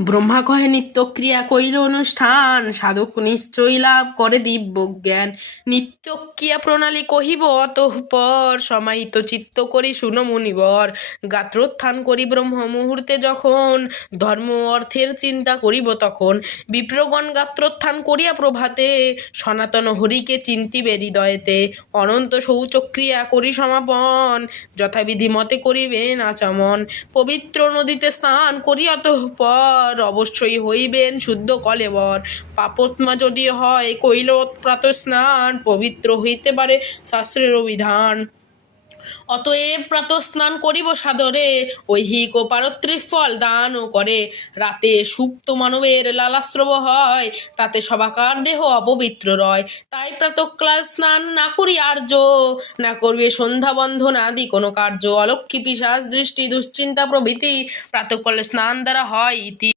ব্রহ্মা কহে, নিত্যক্রিয়া কইল অনুষ্ঠান, সাধক নিশ্চয়ই লাভ করে দিব্য জ্ঞান নিত্যক্রিয়া প্রণালী কহিব, অতঃপর সমাহিত চিত্ত করি শুনো মুনিবর। গাত্রোত্থান করি ব্রহ্ম মুহূর্তে যখন, ধর্ম অর্থের চিন্তা করিব তখন। বিপ্রগণ গাত্রোত্থান করিয়া প্রভাতে, সনাতন হরিকে চিন্তিবে হৃদয়েতে। অনন্ত শৌচক্রিয়া করি সমাপন, যথাবিধি মতে করিবেন আচমন। পবিত্র নদীতে স্নান করি অতঃপর অবশ্যই হইবেন শুদ্ধ কলেবর। পাপত্মা যদি হয় কৈল প্রাত স্নান পবিত্র হইতে পারে শাস্ত্রের অভিধান অতএব প্রাত স্নান করিব সাদরে ঐহিক ও পারত্রিক ফল দানও করে। রাতে সুপ্ত মানবের লালাস্রব হয়, তাতে সবাকার দেহ অপবিত্র রয়। তাই প্রাতকাল স্নান না করি আর্য, না করবে সন্ধ্যা বন্ধন আদি কোনো কার্য। অলক্ষী পিসাস দৃষ্টি দুশ্চিন্তা প্রভৃতি প্রাতকালে স্নান দ্বারা হয় ইতি